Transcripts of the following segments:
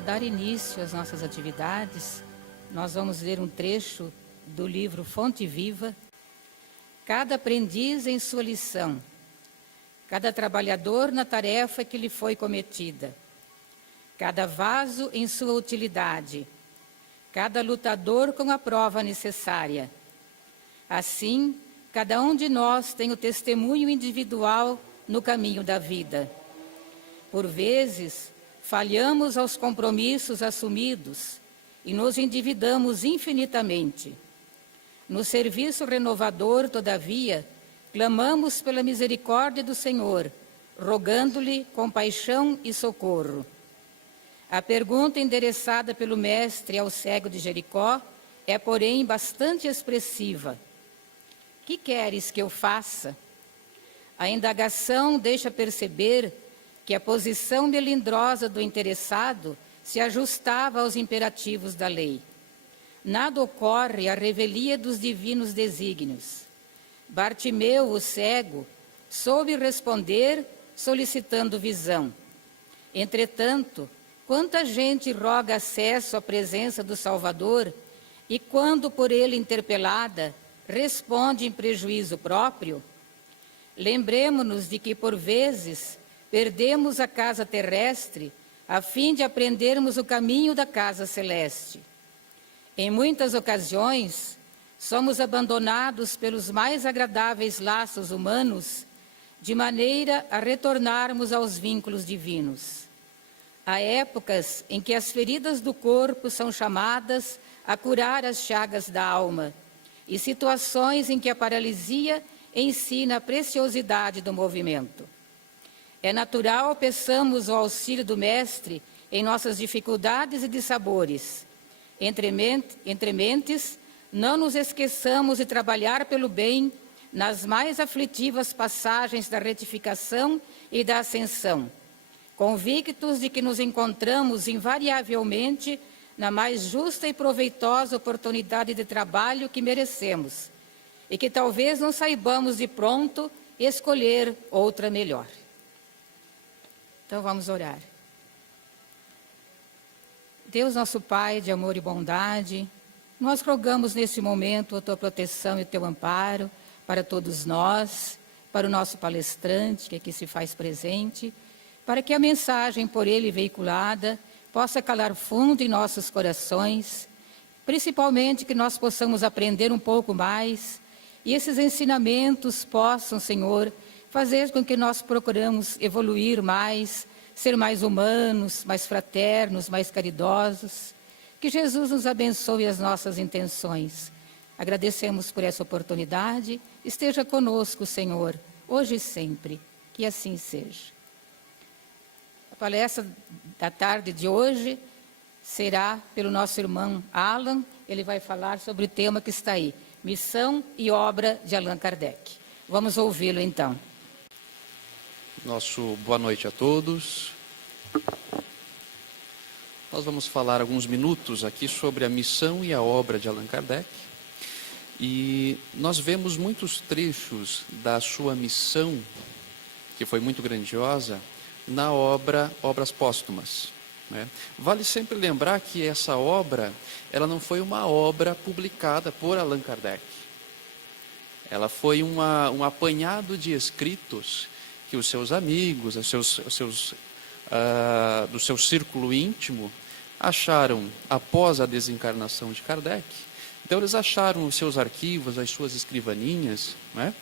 para dar início às nossas atividades, nós vamos ler um trecho do livro Fonte Viva. Cada aprendiz em sua lição, cada trabalhador na tarefa que lhe foi cometida, cada vaso em sua utilidade, cada lutador com a prova necessária. Assim, cada um de nós tem o testemunho individual no caminho da vida. Por vezes, falhamos aos compromissos assumidos e nos endividamos infinitamente. No serviço renovador, todavia, clamamos pela misericórdia do Senhor, rogando-lhe compaixão e socorro. A pergunta endereçada pelo Mestre ao cego de Jericó é, porém, bastante expressiva. Que queres que eu faça? A indagação deixa perceber que a posição melindrosa do interessado se ajustava aos imperativos da lei. Nada ocorre à revelia dos divinos desígnios. Bartimeu, o cego, soube responder solicitando visão. Entretanto, quanta gente roga acesso à presença do Salvador e, quando por ele interpelada, responde em prejuízo próprio? Lembremo-nos de que, por vezes, perdemos a casa terrestre a fim de aprendermos o caminho da casa celeste. Em muitas ocasiões, somos abandonados pelos mais agradáveis laços humanos, de maneira a retornarmos aos vínculos divinos. Há épocas em que as feridas do corpo são chamadas a curar as chagas da alma, e situações em que a paralisia ensina a preciosidade do movimento. É natural peçamos o auxílio do Mestre em nossas dificuldades e dissabores. Entre mentes, não nos esqueçamos de trabalhar pelo bem nas mais aflitivas passagens da retificação e da ascensão, convictos de que nos encontramos invariavelmente na mais justa e proveitosa oportunidade de trabalho que merecemos, e que talvez não saibamos de pronto escolher outra melhor. Então vamos orar. Deus nosso Pai de amor e bondade, nós rogamos nesse momento a Tua proteção e o Teu amparo para todos nós, para o nosso palestrante que aqui se faz presente, para que a mensagem por ele veiculada possa calar fundo em nossos corações, principalmente que nós possamos aprender um pouco mais e esses ensinamentos possam, Senhor, fazer com que nós procuramos evoluir mais, ser mais humanos, mais fraternos, mais caridosos. Que Jesus nos abençoe as nossas intenções. Agradecemos por essa oportunidade. Esteja conosco, Senhor, hoje e sempre. Que assim seja. A palestra da tarde de hoje será pelo nosso irmão Alan. Ele vai falar sobre o tema que está aí, Missão e Obra de Allan Kardec. Vamos ouvi-lo então. Nosso boa noite a todos. Nós vamos falar alguns minutos aqui sobre a missão e a obra de Allan Kardec. E nós vemos muitos trechos da sua missão, que foi muito grandiosa, na obra Obras Póstumas, né? Vale sempre lembrar que essa obra, ela não foi uma obra publicada por Allan Kardec. Ela foi um apanhado de escritos que os seus amigos, do seu círculo íntimo, acharam após a desencarnação de Kardec. Então eles acharam os seus arquivos, as suas escrivaninhas, né?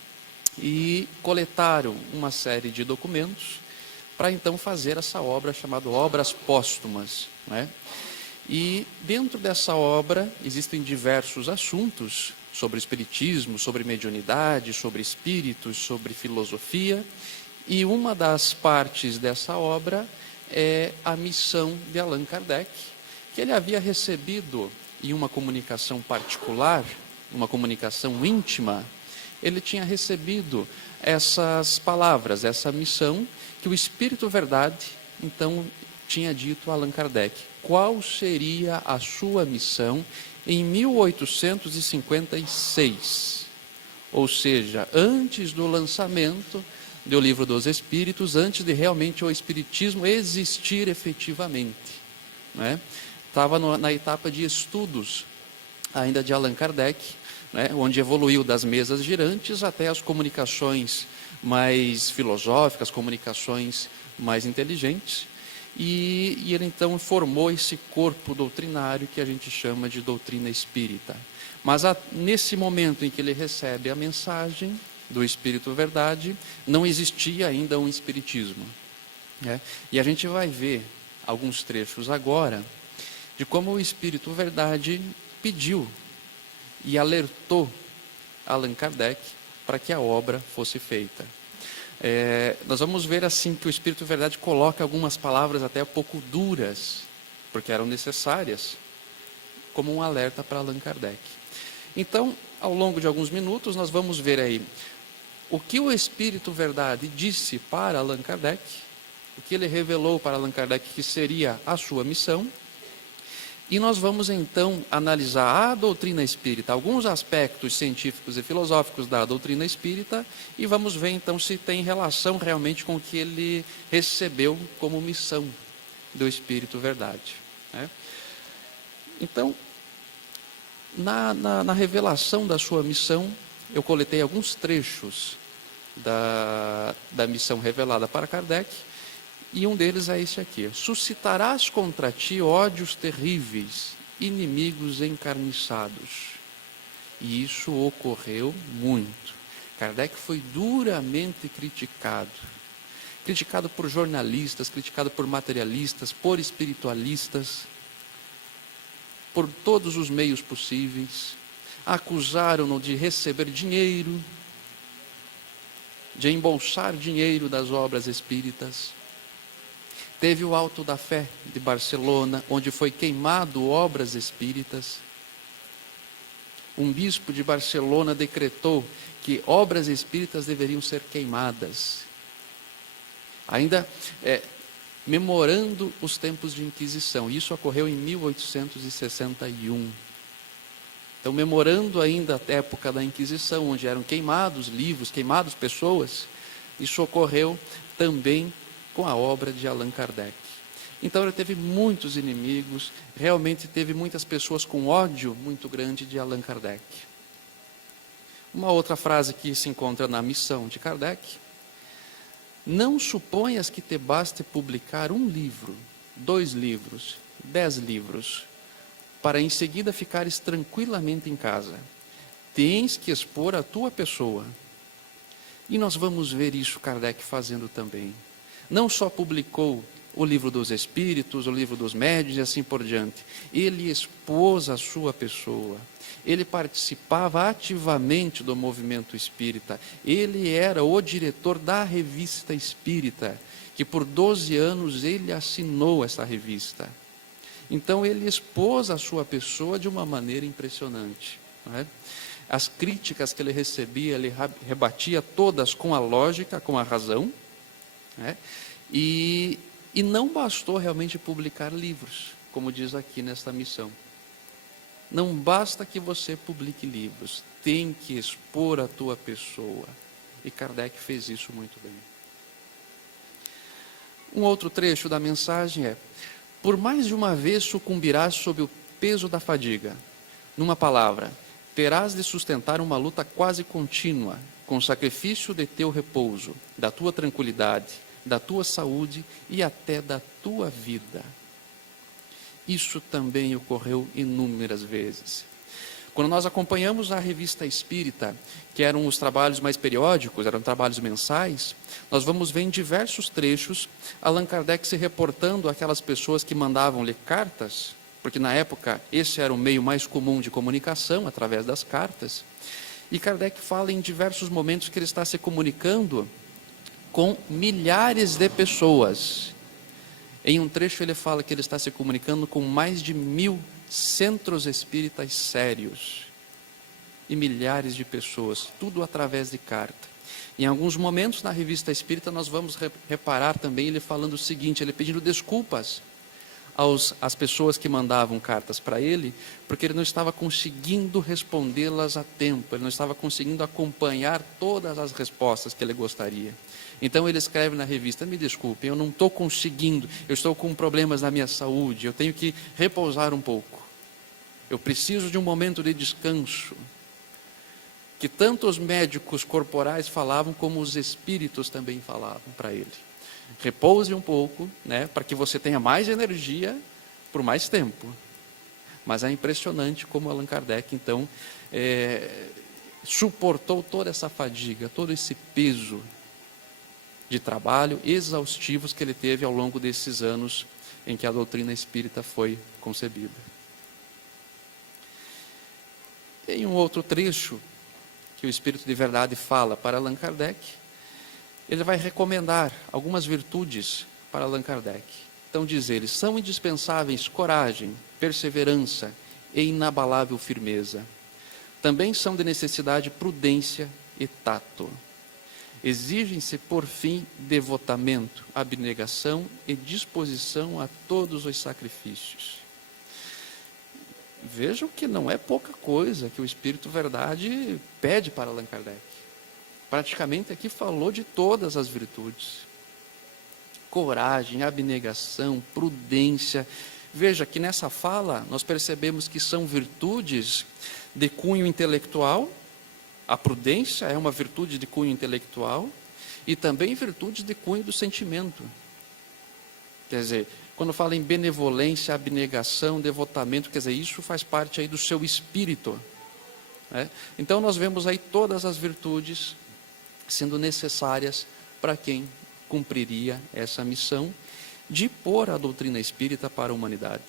E coletaram uma série de documentos para então fazer essa obra chamada Obras Póstumas, né? E dentro dessa obra existem diversos assuntos sobre espiritismo, sobre mediunidade, sobre espíritos, sobre filosofia. E uma das partes dessa obra é a missão de Allan Kardec, que ele havia recebido em uma comunicação particular, uma comunicação íntima. Ele tinha recebido essas palavras, essa missão, que o Espírito Verdade, então, tinha dito a Allan Kardec. Qual seria a sua missão em 1856? Ou seja, antes do lançamento do Livro dos Espíritos, antes de realmente o Espiritismo existir efetivamente. né, estava na etapa de estudos ainda de Allan Kardec, né, onde evoluiu das mesas girantes até as comunicações mais filosóficas, comunicações mais inteligentes, e ele então formou esse corpo doutrinário que a gente chama de doutrina espírita. Mas nesse momento em que ele recebe a mensagem do Espírito Verdade, não existia ainda um espiritismo, né? E a gente vai ver alguns trechos agora de como o Espírito Verdade pediu e alertou Allan Kardec para que a obra fosse feita. Nós vamos ver assim que o Espírito Verdade coloca algumas palavras até um pouco duras, porque eram necessárias, como um alerta para Allan Kardec. Então, ao longo de alguns minutos, nós vamos ver aí o que o Espírito Verdade disse para Allan Kardec, o que ele revelou para Allan Kardec que seria a sua missão, e nós vamos então analisar a doutrina espírita, alguns aspectos científicos e filosóficos da doutrina espírita, e vamos ver então se tem relação realmente com o que ele recebeu como missão do Espírito Verdade, né? Então, na revelação da sua missão, eu coletei alguns trechos da missão revelada para Kardec, e um deles é esse aqui: suscitarás contra ti ódios terríveis, inimigos encarniçados. E isso ocorreu muito. Kardec foi duramente criticado por jornalistas, criticado por materialistas, por espiritualistas, por todos os meios possíveis. Acusaram-no de receber dinheiro, de embolsar dinheiro das obras espíritas. Teve o Auto da Fé de Barcelona, onde foi queimado obras espíritas. Um bispo de Barcelona decretou que obras espíritas deveriam ser queimadas. Ainda memorando os tempos de Inquisição. Isso ocorreu em 1861. Então, memorando ainda a época da Inquisição, onde eram queimados livros, queimados pessoas, isso ocorreu também com a obra de Allan Kardec. Então ele teve muitos inimigos, realmente teve muitas pessoas com ódio muito grande de Allan Kardec. Uma outra frase que se encontra na missão de Kardec: não suponhas que te baste publicar 1 livro, 2 livros, 10 livros, para em seguida ficares tranquilamente em casa. Tens que expor a tua pessoa. E nós vamos ver isso Kardec fazendo também. Não só publicou o Livro dos Espíritos, o Livro dos Médiuns e assim por diante. Ele expôs a sua pessoa. Ele participava ativamente do movimento espírita. Ele era o diretor da Revista Espírita, que por 12 anos ele assinou essa revista. Então ele expôs a sua pessoa de uma maneira impressionante, não é? As críticas que ele recebia, ele rebatia todas com a lógica, com a razão, né? E não bastou realmente publicar livros, como diz aqui nesta missão. Não basta que você publique livros, tem que expor a tua pessoa. E Kardec fez isso muito bem. Um outro trecho da mensagem é: por mais de uma vez sucumbirás sob o peso da fadiga. Numa palavra, terás de sustentar uma luta quase contínua, com o sacrifício de teu repouso, da tua tranquilidade, da tua saúde e até da tua vida. Isso também ocorreu inúmeras vezes. Quando nós acompanhamos a Revista Espírita, que eram os trabalhos mais periódicos, eram trabalhos mensais, nós vamos ver em diversos trechos Allan Kardec se reportando àquelas pessoas que mandavam-lhe cartas, porque na época esse era o meio mais comum de comunicação, através das cartas. E Kardec fala em diversos momentos que ele está se comunicando com milhares de pessoas. Em um trecho ele fala que ele está se comunicando com mais de 1000 centros espíritas sérios e milhares de pessoas, tudo através de carta. Em alguns momentos na Revista Espírita nós vamos reparar também ele falando o seguinte, ele pedindo desculpas às pessoas que mandavam cartas para ele, porque ele não estava conseguindo respondê-las a tempo, ele não estava conseguindo acompanhar todas as respostas que ele gostaria. Então ele escreve na revista: me desculpem, eu não estou conseguindo, eu estou com problemas na minha saúde, eu tenho que repousar um pouco, eu preciso de um momento de descanso. Que tanto os médicos corporais falavam, como os espíritos também falavam para ele. Repouse um pouco, né, para que você tenha mais energia por mais tempo. Mas é impressionante como Allan Kardec, então, suportou toda essa fadiga, todo esse peso de trabalho exaustivos que ele teve ao longo desses anos em que a doutrina espírita foi concebida. Em um outro trecho que o Espírito de Verdade fala para Allan Kardec, ele vai recomendar algumas virtudes para Allan Kardec. Então diz ele: são indispensáveis coragem, perseverança e inabalável firmeza. Também são de necessidade prudência e tato. Exigem-se, por fim, devotamento, abnegação e disposição a todos os sacrifícios. Vejam que não é pouca coisa que o Espírito Verdade pede para Allan Kardec. Praticamente aqui falou de todas as virtudes. Coragem, abnegação, prudência. Veja que nessa fala nós percebemos que são virtudes de cunho intelectual. A prudência é uma virtude de cunho intelectual e também virtudes de cunho do sentimento. Quer dizer, quando fala em benevolência, abnegação, devotamento, quer dizer, isso faz parte aí do seu espírito, né? Então nós vemos aí todas as virtudes sendo necessárias para quem cumpriria essa missão de pôr a doutrina espírita para a humanidade,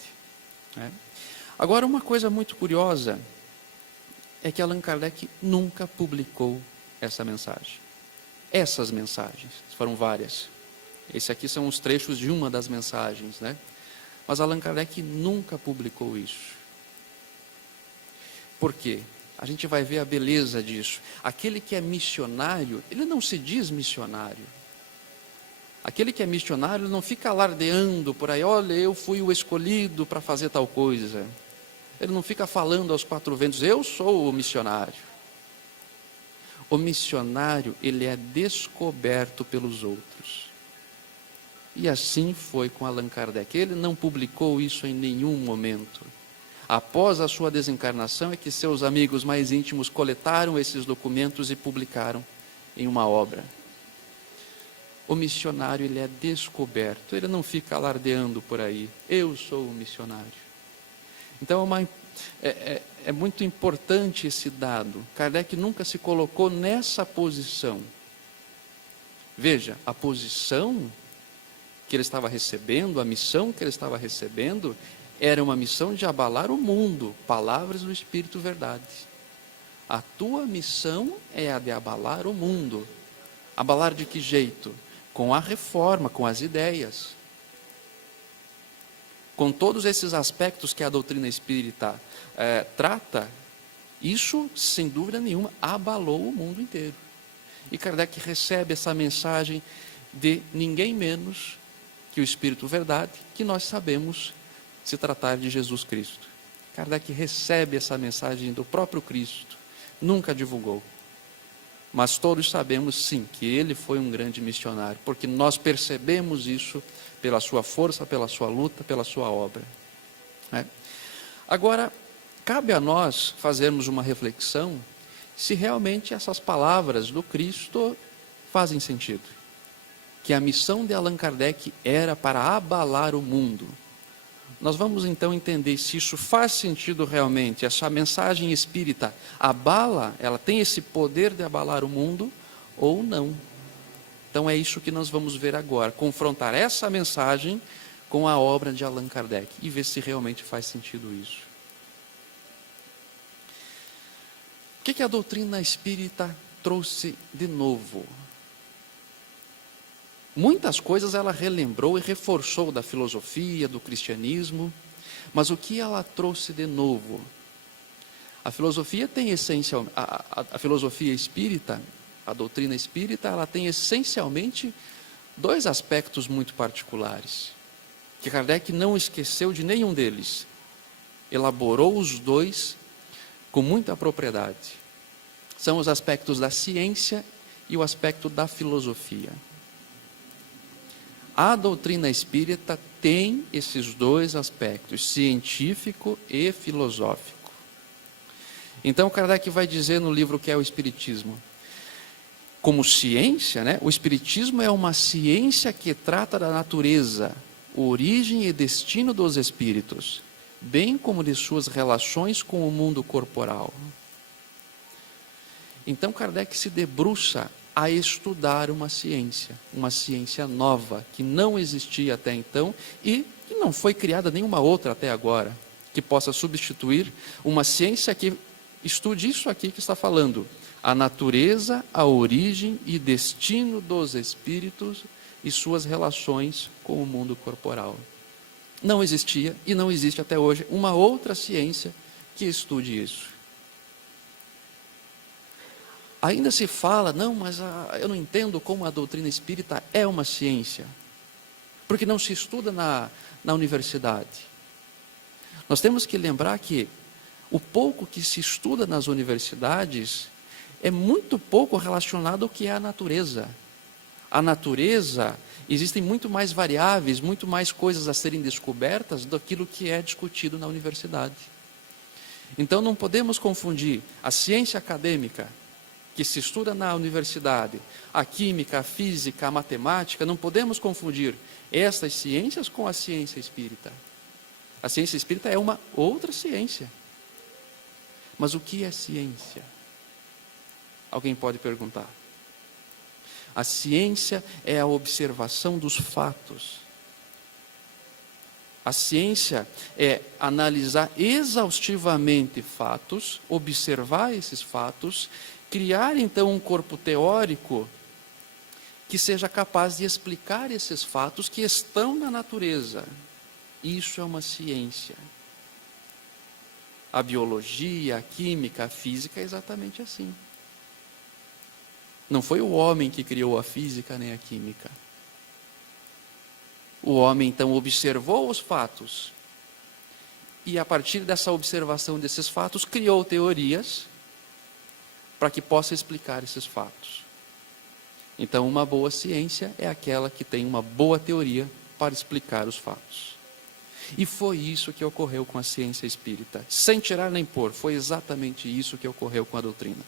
né? Agora, uma coisa muito curiosa é que Allan Kardec nunca publicou essa mensagem. Essas mensagens, foram várias. Esse aqui são os trechos de uma das mensagens, né? Mas Allan Kardec nunca publicou isso. Por quê? A gente vai ver a beleza disso. Aquele que é missionário, ele não se diz missionário. Aquele que é missionário não fica alardeando por aí: olha, eu fui o escolhido para fazer tal coisa. Ele não fica falando aos quatro ventos: eu sou o missionário. O missionário, ele é descoberto pelos outros. E assim foi com Allan Kardec. Ele não publicou isso em nenhum momento. Após a sua desencarnação é que seus amigos mais íntimos coletaram esses documentos e publicaram em uma obra. O missionário, ele é descoberto, ele não fica alardeando por aí: eu sou o missionário. Então é muito importante esse dado. Kardec nunca se colocou nessa posição. Veja, a posição que ele estava recebendo, a missão que ele estava recebendo, era uma missão de abalar o mundo. Palavras do Espírito Verdade. A tua missão é a de abalar o mundo. Abalar de que jeito? Com a reforma, com as ideias. Com todos esses aspectos que a doutrina espírita trata, isso, sem dúvida nenhuma, abalou o mundo inteiro. E Kardec recebe essa mensagem de ninguém menos que o Espírito Verdade, que nós sabemos se tratar de Jesus Cristo. Kardec recebe essa mensagem do próprio Cristo, nunca divulgou. Mas todos sabemos, sim, que ele foi um grande missionário, porque nós percebemos isso pela sua força, pela sua luta, pela sua obra, né? Agora, cabe a nós fazermos uma reflexão se realmente essas palavras do Cristo fazem sentido. Que a missão de Allan Kardec era para abalar o mundo. Nós vamos então entender se isso faz sentido realmente, essa mensagem espírita abala, ela tem esse poder de abalar o mundo ou não. Então é isso que nós vamos ver agora, confrontar essa mensagem com a obra de Allan Kardec e ver se realmente faz sentido isso. O que a doutrina espírita trouxe de novo? Muitas coisas ela relembrou e reforçou da filosofia, do cristianismo, mas o que ela trouxe de novo? A filosofia tem a filosofia espírita, a doutrina espírita, ela tem essencialmente dois aspectos muito particulares. que Kardec não esqueceu de nenhum deles. Elaborou os dois com muita propriedade. São os aspectos da ciência e o aspecto da filosofia. A doutrina espírita tem esses dois aspectos, científico e filosófico. Então Kardec vai dizer no livro que é o Espiritismo. Como ciência, né? O Espiritismo é uma ciência que trata da natureza, origem e destino dos espíritos, bem como de suas relações com o mundo corporal. Então Kardec se debruça a estudar uma ciência nova, que não existia até então e que não foi criada nenhuma outra até agora, que possa substituir uma ciência que estude isso aqui que está falando, a natureza, a origem e destino dos espíritos e suas relações com o mundo corporal. Não existia e não existe até hoje uma outra ciência que estude isso. Ainda se fala, não, mas eu não entendo como a doutrina espírita é uma ciência, porque não se estuda na universidade. Nós temos que lembrar que o pouco que se estuda nas universidades é muito pouco relacionado ao que é a natureza. A natureza, existem muito mais variáveis, muito mais coisas a serem descobertas daquilo que é discutido na universidade. Então não podemos confundir a ciência acadêmica, que se estuda na universidade, a química, a física, a matemática, não podemos confundir estas ciências com a ciência espírita. A ciência espírita é uma outra ciência. Mas o que é ciência? Alguém pode perguntar. A ciência é a observação dos fatos. A ciência é analisar exaustivamente fatos, observar esses fatos, criar então um corpo teórico que seja capaz de explicar esses fatos que estão na natureza. Isso é uma ciência. A biologia, a química, a física é exatamente assim. Não foi o homem que criou a física nem a química. O homem então observou os fatos e a partir dessa observação desses fatos criou teorias para que possa explicar esses fatos. Então, uma boa ciência é aquela que tem uma boa teoria para explicar os fatos. E foi isso que ocorreu com a ciência espírita. Sem tirar nem pôr, foi exatamente isso que ocorreu com a doutrina.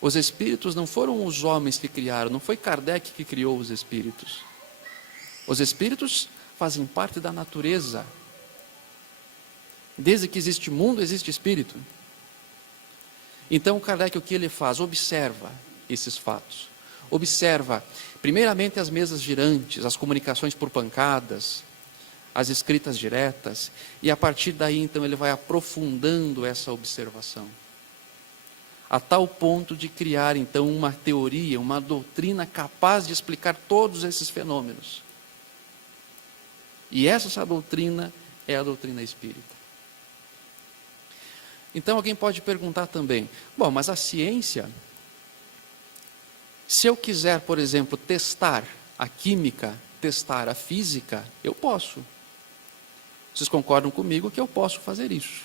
Os espíritos não foram os homens que criaram, não foi Kardec que criou os espíritos. Os espíritos fazem parte da natureza. Desde que existe mundo, existe espírito. Então, Kardec, o que ele faz? Observa esses fatos. Observa, primeiramente, as mesas girantes, as comunicações por pancadas, as escritas diretas, e a partir daí, então, ele vai aprofundando essa observação. A tal ponto de criar, então, uma teoria, uma doutrina capaz de explicar todos esses fenômenos. E essa doutrina é a doutrina espírita. Então alguém pode perguntar também, bom, mas a ciência, se eu quiser, por exemplo, testar a química, testar a física, eu posso. Vocês concordam comigo que eu posso fazer isso?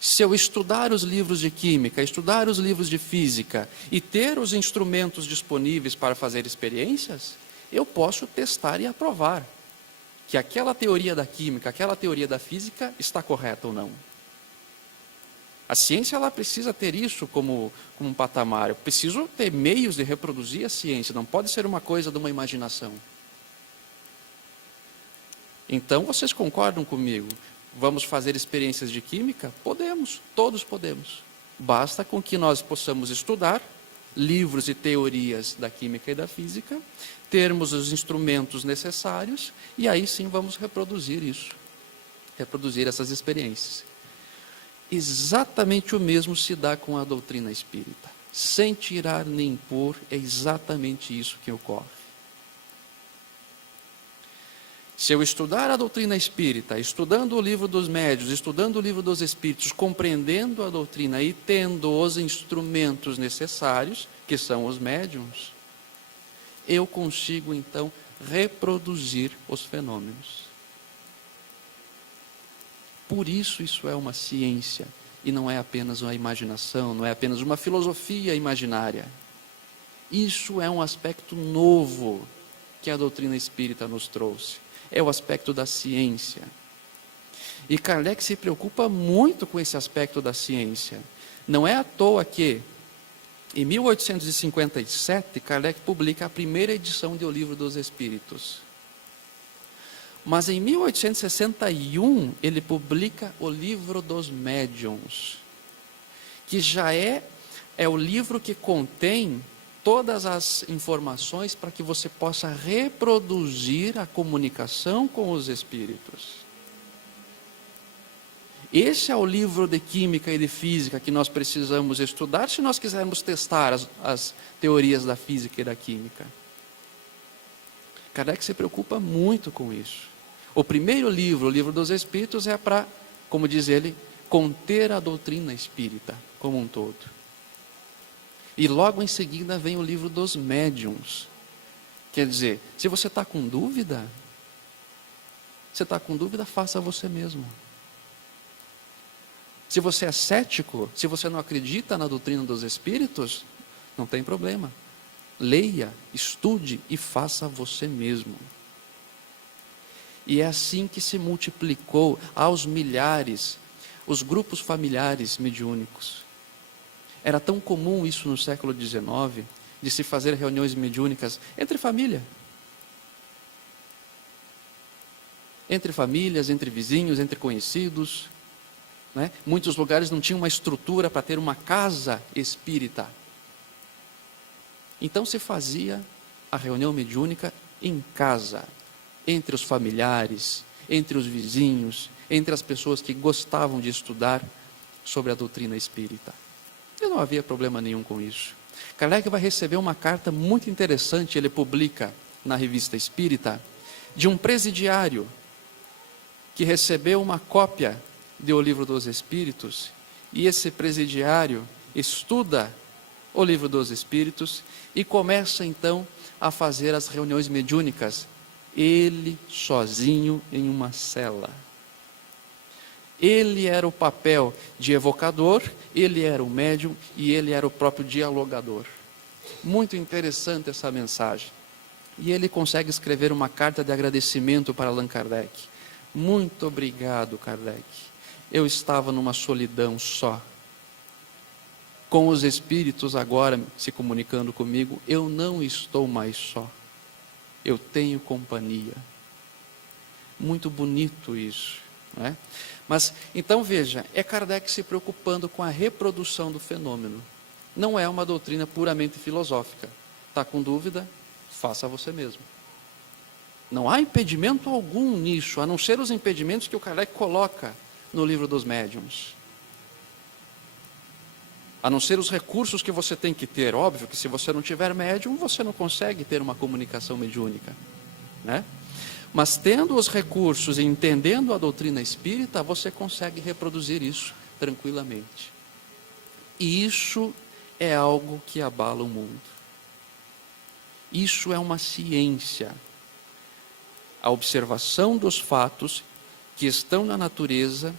Se eu estudar os livros de química, estudar os livros de física e ter os instrumentos disponíveis para fazer experiências, eu posso testar e aprovar que aquela teoria da química, aquela teoria da física está correta ou não. A ciência ela precisa ter isso como um patamar. Eu preciso ter meios de reproduzir a ciência, não pode ser uma coisa de uma imaginação. Então, vocês concordam comigo? Vamos fazer experiências de química? Podemos, todos podemos. Basta com que nós possamos estudar livros e teorias da química e da física, termos os instrumentos necessários, e aí sim vamos reproduzir isso. Reproduzir essas experiências. Exatamente o mesmo se dá com a doutrina espírita. Sem tirar nem pôr, é exatamente isso que ocorre. Se eu estudar a doutrina espírita, estudando o livro dos médiuns, estudando o livro dos espíritos, compreendendo a doutrina e tendo os instrumentos necessários, que são os médiuns, eu consigo então reproduzir os fenômenos. Por isso é uma ciência, e não é apenas uma imaginação, não é apenas uma filosofia imaginária. Isso é um aspecto novo que a doutrina espírita nos trouxe. É o aspecto da ciência. E Kardec se preocupa muito com esse aspecto da ciência. Não é à toa que, em 1857, Kardec publica a primeira edição de O Livro dos Espíritos. Mas em 1861, ele publica O Livro dos Médiuns, que já é o livro que contém todas as informações para que você possa reproduzir a comunicação com os espíritos. Esse é o livro de química e de física que nós precisamos estudar se nós quisermos testar as teorias da física e da química. Kardec se preocupa muito com isso. O primeiro livro, o Livro dos Espíritos, é para, como diz ele, conter a doutrina espírita como um todo. E logo em seguida vem o Livro dos Médiuns. Quer dizer, se você está com dúvida, faça você mesmo. Se você é cético, se você não acredita na doutrina dos Espíritos, não tem problema. Leia, estude e faça você mesmo. E é assim que se multiplicou aos milhares os grupos familiares mediúnicos. Era tão comum isso no século XIX, de se fazer reuniões mediúnicas entre família. Entre famílias, entre vizinhos, entre conhecidos. Né? Muitos lugares não tinham uma estrutura para ter uma casa espírita. Então se fazia a reunião mediúnica em casa, entre os familiares, entre os vizinhos, entre as pessoas que gostavam de estudar sobre a doutrina espírita. E não havia problema nenhum com isso. Kardec vai receber uma carta muito interessante, ele publica na Revista Espírita, de um presidiário que recebeu uma cópia de O Livro dos Espíritos, e esse presidiário estuda o Livro dos Espíritos e começa então a fazer as reuniões mediúnicas, ele sozinho em uma cela. Ele era o papel de evocador, ele era o médium e ele era o próprio dialogador. Muito interessante essa mensagem. E ele consegue escrever uma carta de agradecimento para Allan Kardec. Muito obrigado, Kardec. Eu estava numa solidão só. Com os espíritos agora se comunicando comigo, eu não estou mais só. Eu tenho companhia. Muito bonito isso, não é? Mas, então veja, é Kardec se preocupando com a reprodução do fenômeno. Não é uma doutrina puramente filosófica. Está com dúvida? Faça você mesmo. Não há impedimento algum nisso, a não ser os impedimentos que o Kardec coloca no Livro dos Médiuns. A não ser os recursos que você tem que ter. Óbvio que se você não tiver médium, você não consegue ter uma comunicação mediúnica, né? Mas tendo os recursos e entendendo a doutrina espírita, você consegue reproduzir isso tranquilamente. E isso é algo que abala o mundo. Isso é uma ciência. A observação dos fatos que estão na natureza,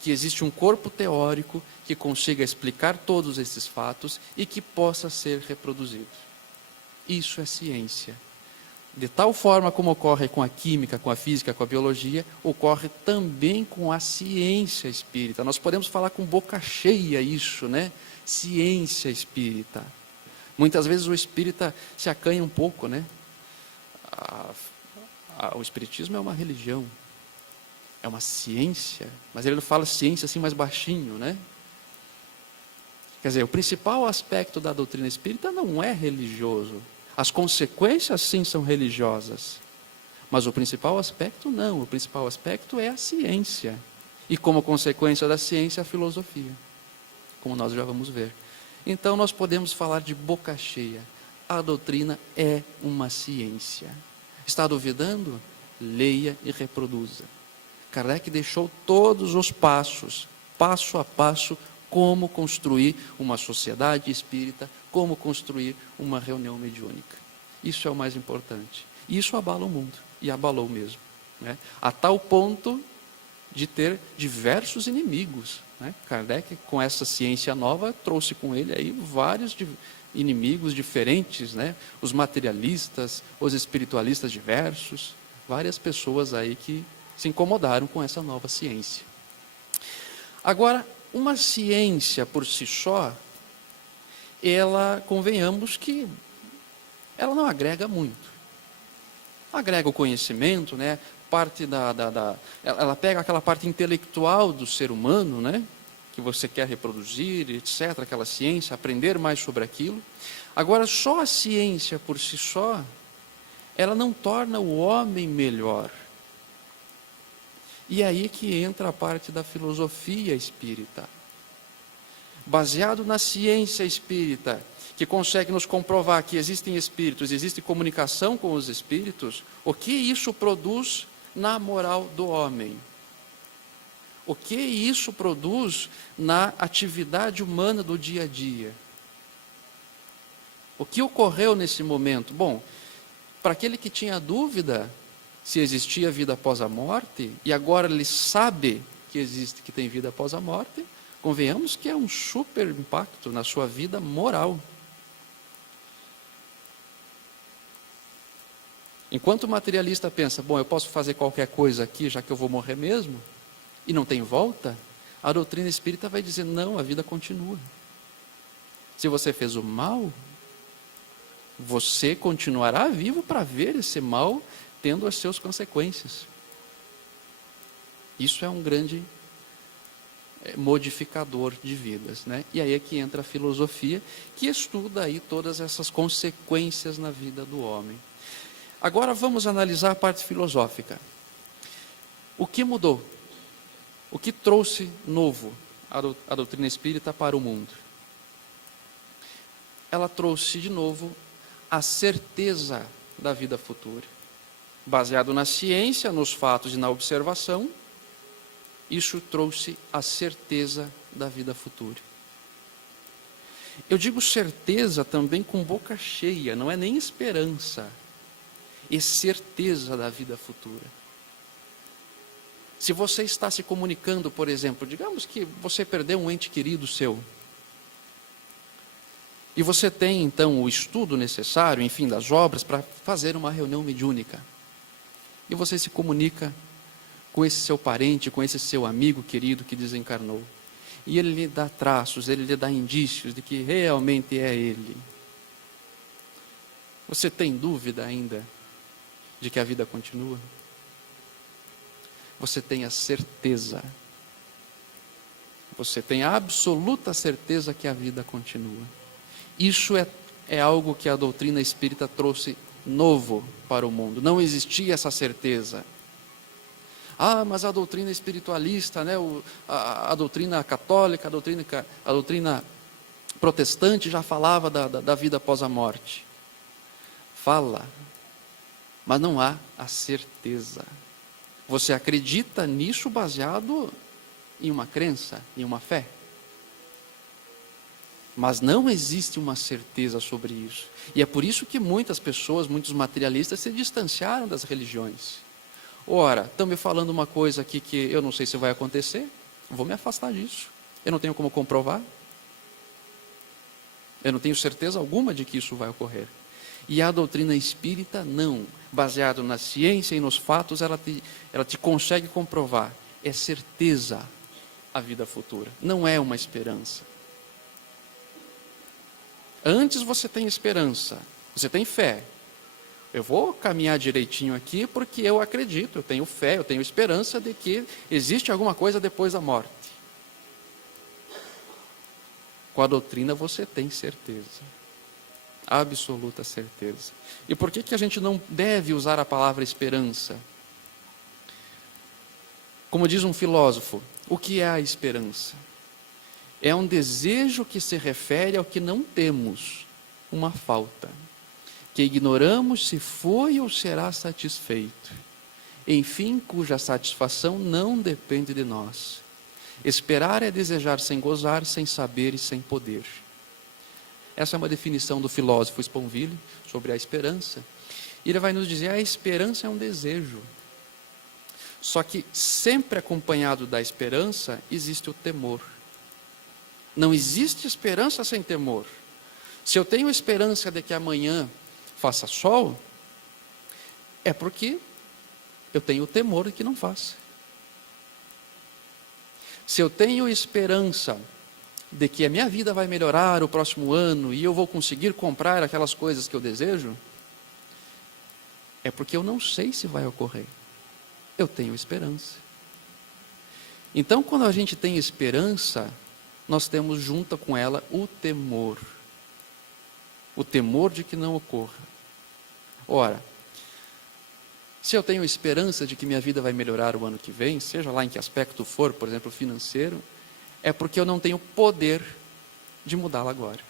que existe um corpo teórico que consiga explicar todos esses fatos e que possa ser reproduzido. Isso é ciência. De tal forma como ocorre com a química, com a física, com a biologia, ocorre também com a ciência espírita. Nós podemos falar com boca cheia isso, né? Ciência espírita. Muitas vezes o espírita se acanha um pouco, né? O espiritismo é uma religião. É uma ciência, mas ele fala ciência assim mais baixinho, né? Quer dizer, o principal aspecto da doutrina espírita não é religioso. As consequências sim são religiosas, mas o principal aspecto não. O principal aspecto é a ciência. E como consequência da ciência, a filosofia, como nós já vamos ver. Então nós podemos falar de boca cheia. A doutrina é uma ciência. Está duvidando? Leia e reproduza. Kardec deixou todos os passos, passo a passo, como construir uma sociedade espírita, como construir uma reunião mediúnica. Isso é o mais importante. E isso abala o mundo, e abalou mesmo, né? A tal ponto de ter diversos inimigos, né? Kardec, com essa ciência nova, trouxe com ele aí vários inimigos diferentes, né? Os materialistas, os espiritualistas diversos, várias pessoas aí que se incomodaram com essa nova ciência. Agora, uma ciência por si só, ela, convenhamos que ela não agrega muito. Agrega o conhecimento, né? Parte ela pega aquela parte intelectual do ser humano, né? Que você quer reproduzir, etc., aquela ciência, aprender mais sobre aquilo. Agora, só a ciência por si só, ela não torna o homem melhor. E aí que entra a parte da filosofia espírita. Baseado na ciência espírita, que consegue nos comprovar que existem espíritos, existe comunicação com os espíritos, o que isso produz na moral do homem? O que isso produz na atividade humana do dia a dia? O que ocorreu nesse momento? Bom, para aquele que tinha dúvida se existia vida após a morte, e agora ele sabe que existe, que tem vida após a morte, convenhamos que é um super impacto na sua vida moral. Enquanto o materialista pensa, bom, eu posso fazer qualquer coisa aqui, já que eu vou morrer mesmo, e não tem volta, a doutrina espírita vai dizer, não, a vida continua. Se você fez o mal, você continuará vivo para ver esse mal tendo as suas consequências. Isso é um grande modificador de vidas, né? E aí é que entra a filosofia, que estuda aí todas essas consequências na vida do homem. Agora vamos analisar a parte filosófica. O que mudou? O que trouxe novo a doutrina espírita para o mundo? Ela trouxe de novo a certeza da vida futura. Baseado na ciência, nos fatos e na observação, isso trouxe a certeza da vida futura. Eu digo certeza também com boca cheia, não é nem esperança, é certeza da vida futura. Se você está se comunicando, por exemplo, digamos que você perdeu um ente querido seu, e você tem então o estudo necessário, enfim, das obras, para fazer uma reunião mediúnica, e você se comunica com esse seu parente, com esse seu amigo querido que desencarnou, e ele lhe dá traços, ele lhe dá indícios de que realmente é ele. Você tem dúvida ainda de que a vida continua? Você tem a certeza, você tem a absoluta certeza que a vida continua. Isso é algo que a doutrina espírita trouxe novo para o mundo. Não existia essa certeza. Ah, mas a doutrina espiritualista, né, a doutrina católica, a doutrina protestante já falava da vida após a morte. Fala, mas não há a certeza. Você acredita nisso baseado em uma crença, em uma fé. Mas não existe uma certeza sobre isso. E é por isso que muitas pessoas, muitos materialistas se distanciaram das religiões. Ora, estão me falando uma coisa aqui que eu não sei se vai acontecer, vou me afastar disso. Eu não tenho como comprovar. Eu não tenho certeza alguma de que isso vai ocorrer. E a doutrina espírita não. Baseado na ciência e nos fatos, ela te consegue comprovar. É certeza a vida futura. Não é uma esperança. Antes você tem esperança, você tem fé. Eu vou caminhar direitinho aqui porque eu acredito, eu tenho fé, eu tenho esperança de que existe alguma coisa depois da morte. Com a doutrina você tem certeza, absoluta certeza. E por que a gente não deve usar a palavra esperança? Como diz um filósofo, o que é a esperança? É um desejo que se refere ao que não temos, uma falta, que ignoramos se foi ou será satisfeito, enfim, cuja satisfação não depende de nós. Esperar é desejar sem gozar, sem saber e sem poder. Essa é uma definição do filósofo Sponville sobre a esperança. E ele vai nos dizer: a esperança é um desejo. Só que sempre acompanhado da esperança existe o temor. Não existe esperança sem temor. Se eu tenho esperança de que amanhã faça sol, é porque eu tenho o temor de que não faça. Se eu tenho esperança de que a minha vida vai melhorar o próximo ano e eu vou conseguir comprar aquelas coisas que eu desejo, é porque eu não sei se vai ocorrer. Eu tenho esperança. Então, quando a gente tem esperança, nós temos junto com ela o temor. O temor de que não ocorra. Ora, se eu tenho esperança de que minha vida vai melhorar o ano que vem, seja lá em que aspecto for, por exemplo, financeiro, é porque eu não tenho poder de mudá-la agora.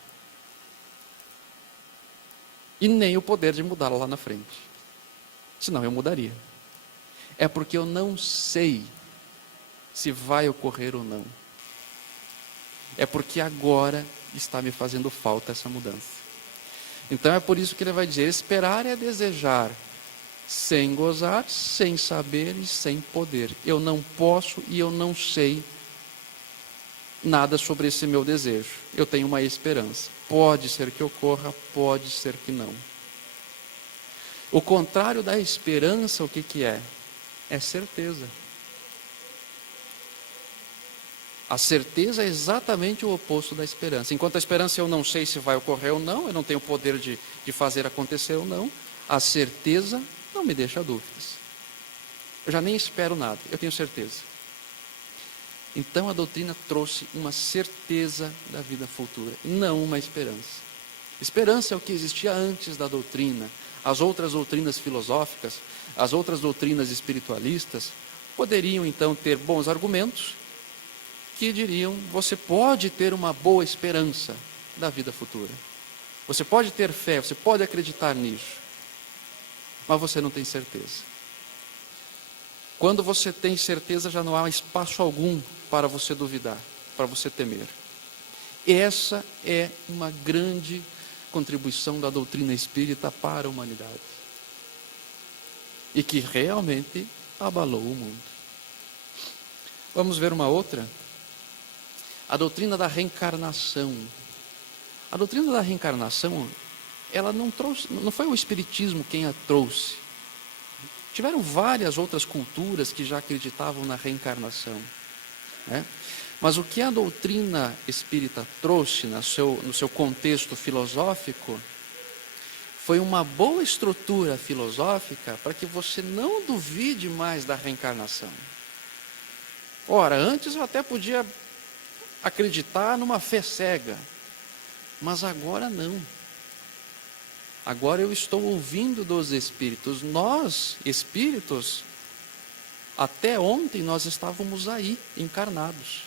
E nem o poder de mudá-la lá na frente. Senão eu mudaria. É porque eu não sei se vai ocorrer ou não. É porque agora está me fazendo falta essa mudança. Então é por isso que ele vai dizer: esperar é desejar, sem gozar, sem saber e sem poder. Eu não posso e eu não sei nada sobre esse meu desejo. Eu tenho uma esperança. Pode ser que ocorra, pode ser que não. O contrário da esperança, o que que é? É certeza. A certeza é exatamente o oposto da esperança. Enquanto a esperança eu não sei se vai ocorrer ou não, eu não tenho poder de fazer acontecer ou não, a certeza não me deixa dúvidas. Eu já nem espero nada, eu tenho certeza. Então a doutrina trouxe uma certeza da vida futura, não uma esperança. Esperança é o que existia antes da doutrina. As outras doutrinas filosóficas, as outras doutrinas espiritualistas, poderiam então ter bons argumentos que diriam: você pode ter uma boa esperança da vida futura. Você pode ter fé, você pode acreditar nisso. Mas você não tem certeza. Quando você tem certeza, já não há espaço algum para você duvidar, para você temer. Essa é uma grande contribuição da doutrina espírita para a humanidade. E que realmente abalou o mundo. Vamos ver uma outra? A doutrina da reencarnação. A doutrina da reencarnação, ela não foi o Espiritismo quem a trouxe. Tiveram várias outras culturas que já acreditavam na reencarnação, né? Mas o que a doutrina espírita trouxe no seu contexto filosófico foi uma boa estrutura filosófica para que você não duvide mais da reencarnação. Ora, antes eu até podia acreditar numa fé cega, mas agora não. Agora eu estou ouvindo dos espíritos. Nós, espíritos, até ontem nós estávamos aí, encarnados.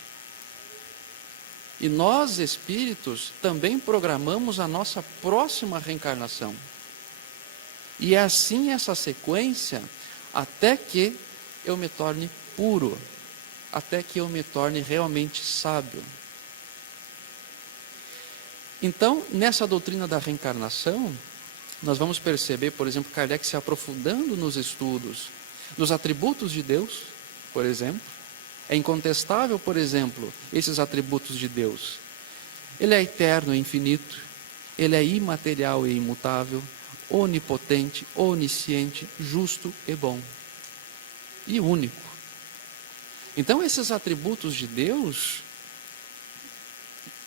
E nós, espíritos, também programamos a nossa próxima reencarnação. E é assim essa sequência, até que eu me torne puro, até que eu me torne realmente sábio. Então, nessa doutrina da reencarnação, nós vamos perceber, por exemplo, Kardec se aprofundando nos estudos dos atributos de Deus, por exemplo. É incontestável, por exemplo, esses atributos de Deus. Ele é eterno e infinito, ele é imaterial e imutável, onipotente, onisciente, justo e bom. E único. Então, esses atributos de Deus,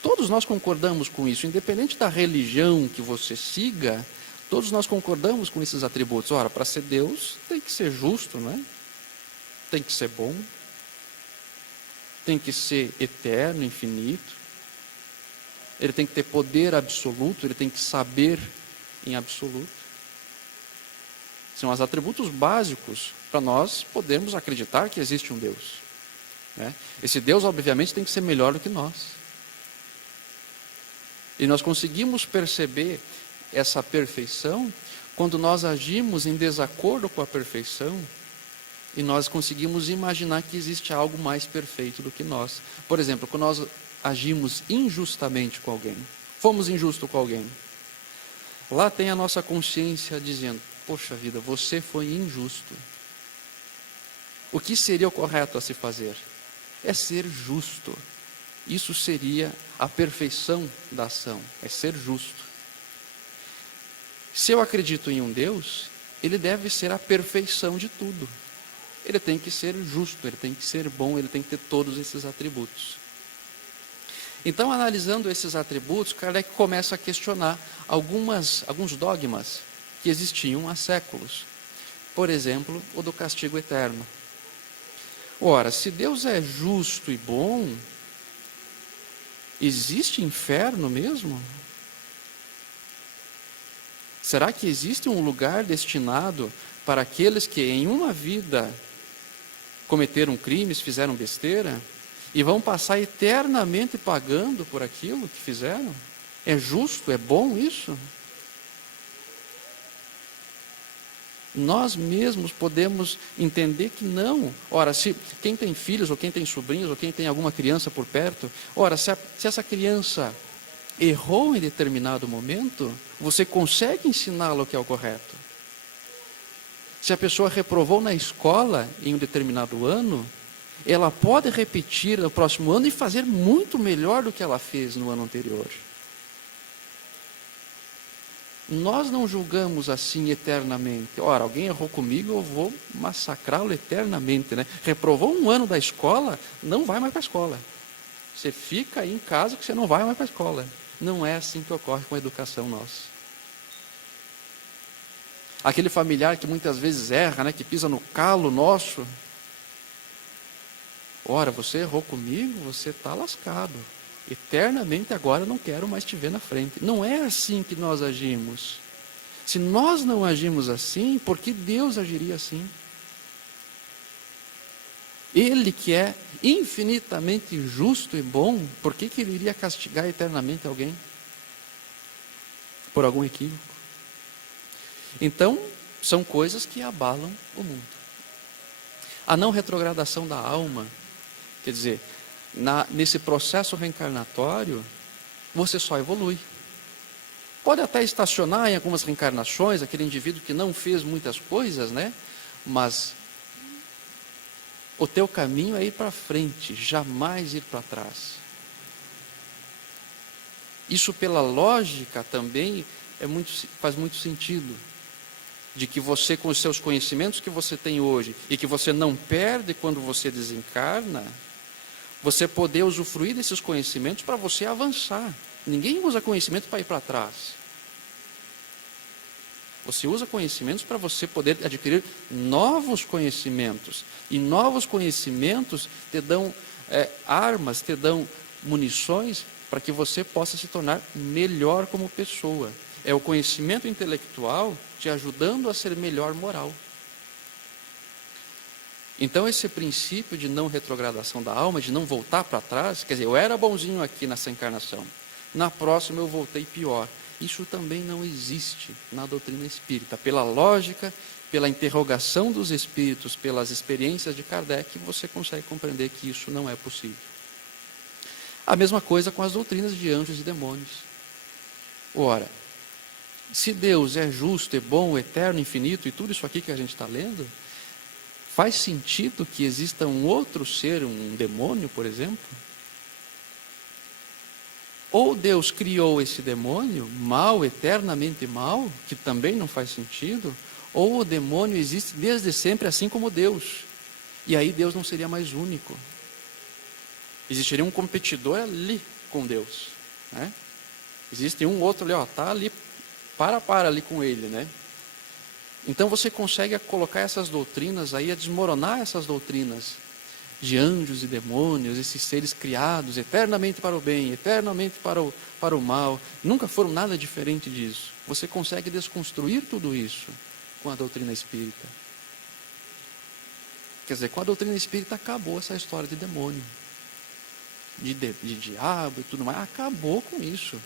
todos nós concordamos com isso, independente da religião que você siga, todos nós concordamos com esses atributos. Ora, para ser Deus, tem que ser justo, não é? Tem que ser bom, tem que ser eterno, infinito, ele tem que ter poder absoluto, ele tem que saber em absoluto. São os atributos básicos para nós podermos acreditar que existe um Deus, né? Esse Deus, obviamente, tem que ser melhor do que nós. E nós conseguimos perceber essa perfeição quando nós agimos em desacordo com a perfeição e nós conseguimos imaginar que existe algo mais perfeito do que nós. Por exemplo, quando nós agimos injustamente com alguém, fomos injustos com alguém, lá tem a nossa consciência dizendo: poxa vida, você foi injusto. O que seria o correto a se fazer? É ser justo. Isso seria a perfeição da ação, é ser justo. Se eu acredito em um Deus, Ele deve ser a perfeição de tudo. Ele tem que ser justo, Ele tem que ser bom, Ele tem que ter todos esses atributos. Então, analisando esses atributos, Kardec começa a questionar alguns dogmas que existiam há séculos. Por exemplo, o do castigo eterno. Ora, se Deus é justo e bom, existe inferno mesmo? Será que existe um lugar destinado para aqueles que em uma vida cometeram crimes, fizeram besteira, e vão passar eternamente pagando por aquilo que fizeram? É justo? É bom isso? Nós mesmos podemos entender que não. Ora, se quem tem filhos, ou quem tem sobrinhos, ou quem tem alguma criança por perto, ora, se essa criança errou em determinado momento, você consegue ensiná-lo o que é o correto. Se a pessoa reprovou na escola em um determinado ano, ela pode repetir no próximo ano e fazer muito melhor do que ela fez no ano anterior. Nós não julgamos assim eternamente. Ora, alguém errou comigo, eu vou massacrá-lo eternamente, né? Reprovou um ano da escola, não vai mais para a escola. Você fica aí em casa que você não vai mais para a escola. Não é assim que ocorre com a educação nossa. Aquele familiar que muitas vezes erra, né? Que pisa no calo nosso. Ora, você errou comigo, você está lascado. Eternamente agora eu não quero mais te ver na frente. Não é assim que nós agimos. Se nós não agimos assim, por que Deus agiria assim? Ele que é infinitamente justo e bom, por que Ele iria castigar eternamente alguém? Por algum equívoco? Então, são coisas que abalam o mundo. A não retrogradação da alma, quer dizer, nesse processo reencarnatório, você só evolui. Pode até estacionar em algumas reencarnações, aquele indivíduo que não fez muitas coisas, né? Mas o teu caminho é ir para frente, jamais ir para trás. Isso, pela lógica, também faz muito sentido. De que você, com os seus conhecimentos que você tem hoje, e que você não perde quando você desencarna, você poder usufruir desses conhecimentos para você avançar. Ninguém usa conhecimento para ir para trás. Você usa conhecimentos para você poder adquirir novos conhecimentos. E novos conhecimentos te dão armas, te dão munições para que você possa se tornar melhor como pessoa. É o conhecimento intelectual te ajudando a ser melhor moral. Então esse princípio de não retrogradação da alma, de não voltar para trás, quer dizer, eu era bonzinho aqui nessa encarnação, na próxima eu voltei pior. Isso também não existe na doutrina espírita. Pela lógica, pela interrogação dos espíritos, pelas experiências de Kardec, você consegue compreender que isso não é possível. A mesma coisa com as doutrinas de anjos e demônios. Ora, se Deus é justo, é bom, eterno, infinito, e tudo isso aqui que a gente está lendo, faz sentido que exista um outro ser, um demônio, por exemplo? Ou Deus criou esse demônio, mal, eternamente mal, que também não faz sentido, ou o demônio existe desde sempre, assim como Deus. E aí Deus não seria mais único. Existiria um competidor ali com Deus, né? Existe um outro ali, está ali, para ali com ele, né? Então você consegue colocar essas doutrinas aí, a desmoronar essas doutrinas de anjos e demônios, esses seres criados eternamente para o bem, eternamente para o mal, nunca foram nada diferente disso. Você consegue desconstruir tudo isso com a doutrina espírita. Quer dizer, com a doutrina espírita acabou essa história de demônio, de diabo e tudo mais, acabou com isso.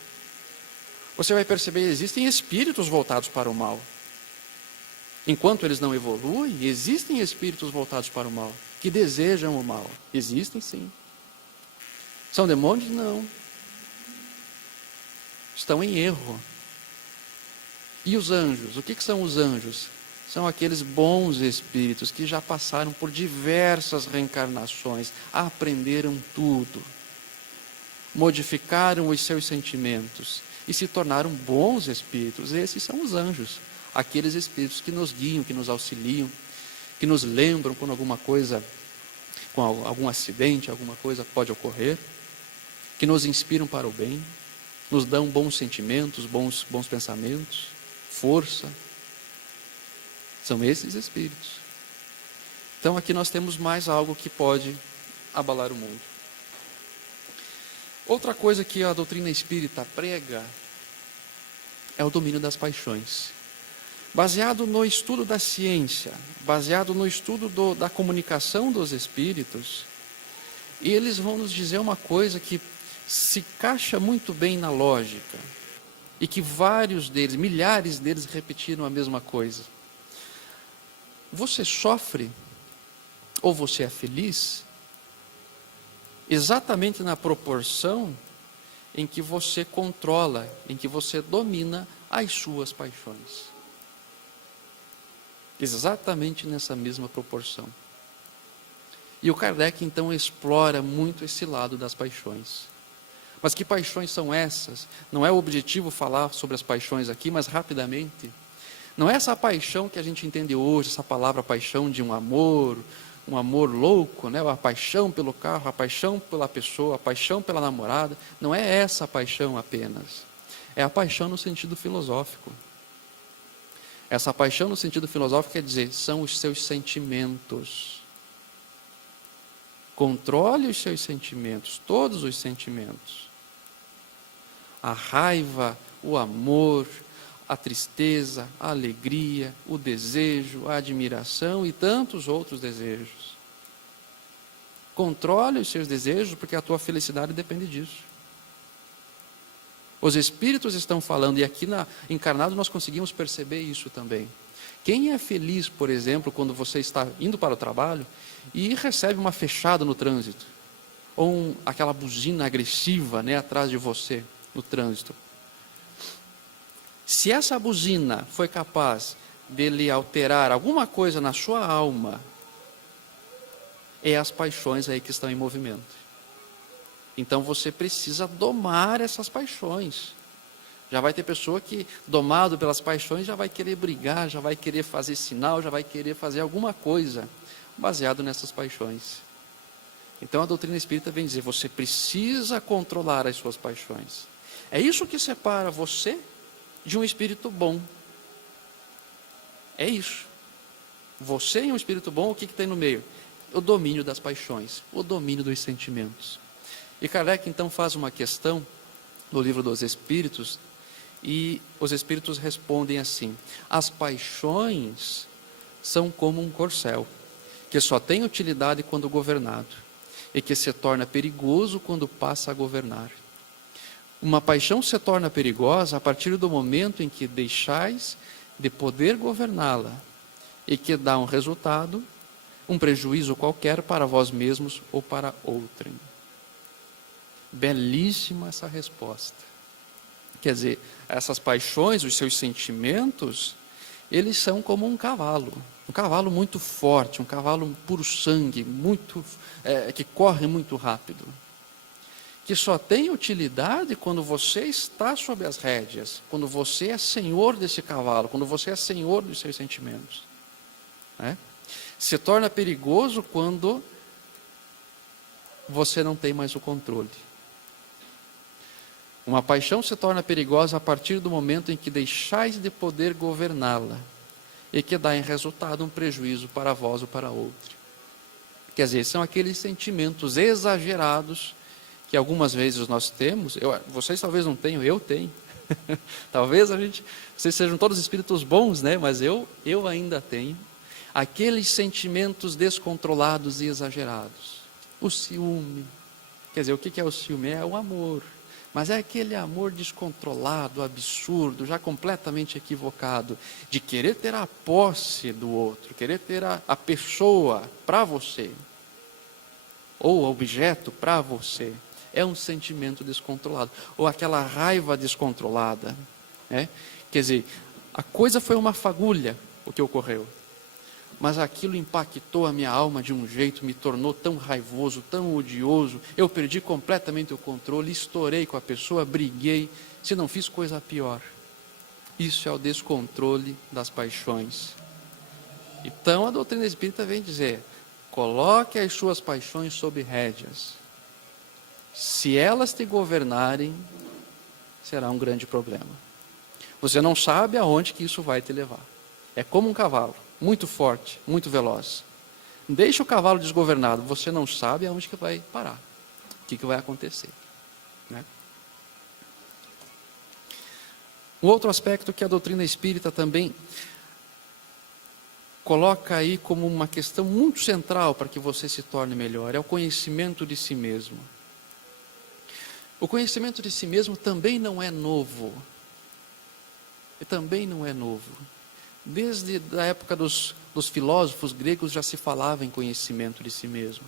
Você vai perceber, existem espíritos voltados para o mal. Enquanto eles não evoluem, existem espíritos voltados para o mal, que desejam o mal. Existem sim. São demônios? Não. Estão em erro. E os anjos? O que são os anjos? São aqueles bons espíritos que já passaram por diversas reencarnações, aprenderam tudo, modificaram os seus sentimentos e se tornaram bons espíritos. Esses são os anjos, aqueles espíritos que nos guiam, que nos auxiliam, que nos lembram quando alguma coisa, com algum acidente, alguma coisa pode ocorrer, que nos inspiram para o bem, nos dão bons sentimentos, bons pensamentos, força. São esses espíritos. Então aqui nós temos mais algo que pode abalar o mundo. Outra coisa que a doutrina espírita prega é o domínio das paixões. Baseado no estudo da ciência, baseado no estudo da comunicação dos espíritos, eles vão nos dizer uma coisa que se encaixa muito bem na lógica, e que vários deles, milhares deles, repetiram a mesma coisa. Você sofre ou você é feliz exatamente na proporção em que você controla, em que você domina as suas paixões. Exatamente nessa mesma proporção. E o Kardec então explora muito esse lado das paixões. Mas que paixões são essas? Não é o objetivo falar sobre as paixões aqui, mas rapidamente. Não é essa paixão que a gente entende hoje, essa palavra paixão de um amor louco, né? A paixão pelo carro, a paixão pela pessoa, a paixão pela namorada. Não é essa paixão apenas. É a paixão no sentido filosófico. Essa paixão no sentido filosófico quer dizer, são os seus sentimentos. Controle os seus sentimentos, todos os sentimentos. A raiva, o amor, a tristeza, a alegria, o desejo, a admiração e tantos outros desejos. Controle os seus desejos, porque a tua felicidade depende disso. Os espíritos estão falando, e aqui encarnado nós conseguimos perceber isso também. Quem é feliz, por exemplo, quando você está indo para o trabalho e recebe uma fechada no trânsito, ou aquela buzina agressiva, né, atrás de você no trânsito? Se essa buzina foi capaz de lhe alterar alguma coisa na sua alma, é as paixões aí que estão em movimento. Então você precisa domar essas paixões. Já vai ter pessoa que, domado pelas paixões, já vai querer brigar, já vai querer fazer sinal, já vai querer fazer alguma coisa baseado nessas paixões. Então a doutrina espírita vem dizer, você precisa controlar as suas paixões. É isso que separa você de um espírito bom. É isso. Você e um espírito bom, o que tem no meio? O domínio das paixões, o domínio dos sentimentos. E Kardec então faz uma questão no Livro dos Espíritos, e os espíritos respondem assim: as paixões são como um corcel, que só tem utilidade quando governado, e que se torna perigoso quando passa a governar. Uma paixão se torna perigosa a partir do momento em que deixais de poder governá-la, e que dá um resultado, um prejuízo qualquer para vós mesmos ou para outrem. Belíssima essa resposta. Quer dizer, essas paixões, os seus sentimentos, eles são como um cavalo muito forte, um cavalo puro sangue, que corre muito rápido, que só tem utilidade quando você está sob as rédeas, quando você é senhor desse cavalo, quando você é senhor dos seus sentimentos. Né? Se torna perigoso quando você não tem mais o controle. Uma paixão se torna perigosa a partir do momento em que deixais de poder governá-la, e que dá em resultado um prejuízo para vós ou para outro. Quer dizer, são aqueles sentimentos exagerados que algumas vezes nós temos, vocês talvez não tenham, eu tenho. Talvez vocês sejam todos espíritos bons, né? Mas eu ainda tenho. Aqueles sentimentos descontrolados e exagerados. O ciúme. Quer dizer, o que é o ciúme? É o amor. Mas é aquele amor descontrolado, absurdo, já completamente equivocado, de querer ter a posse do outro, querer ter a pessoa para você, ou o objeto para você. É um sentimento descontrolado, ou aquela raiva descontrolada. Né? Quer dizer, A coisa foi uma fagulha, o que ocorreu. Mas aquilo impactou a minha alma de um jeito, me tornou tão raivoso, tão odioso. Eu perdi completamente o controle, estourei com a pessoa, briguei, se não fiz coisa pior. Isso é o descontrole das paixões. Então a doutrina espírita vem dizer: coloque as suas paixões sob rédeas. Se elas te governarem, será um grande problema. Você não sabe aonde que isso vai te levar. É como um cavalo, muito forte, muito veloz. Deixa o cavalo desgovernado, você não sabe aonde que vai parar, o que vai acontecer, né? Um outro aspecto que a doutrina espírita também coloca aí como uma questão muito central para que você se torne melhor, é o conhecimento de si mesmo. O conhecimento de si mesmo também não é novo. Também não é novo. Desde a época dos filósofos gregos já se falava em conhecimento de si mesmo.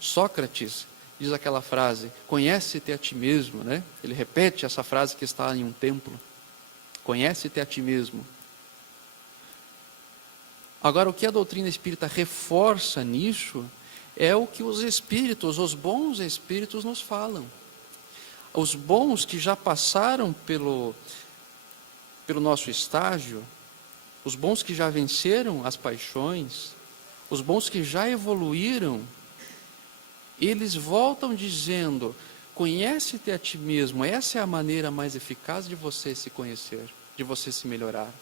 Sócrates diz aquela frase: conhece-te a ti mesmo, né? Ele repete essa frase que está em um templo: conhece-te a ti mesmo. Agora, o que a doutrina espírita reforça nisso é o que os espíritos, os bons espíritos nos falam. Os bons que já passaram pelo nosso estágio, os bons que já venceram as paixões, os bons que já evoluíram, eles voltam dizendo: conhece-te a ti mesmo. Essa é a maneira mais eficaz de você se conhecer, de você se melhorar.